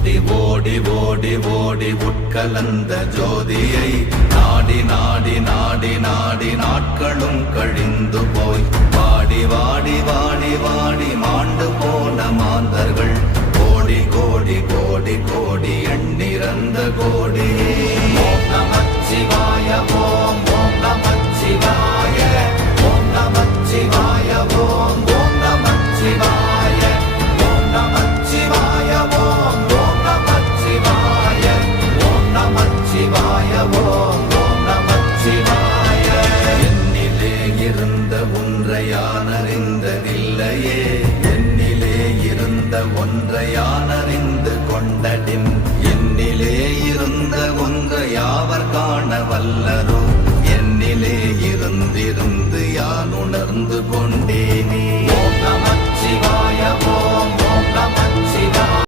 ஓடி ஓடி ஓடி ஓடி உட்கலந்த ஜோதியை நாடி நாடி நாடி நாடி நாட்களும் கழிந்து போய் வாடி வாடி வாடி வாடி மாண்டு போன மாந்தர்கள்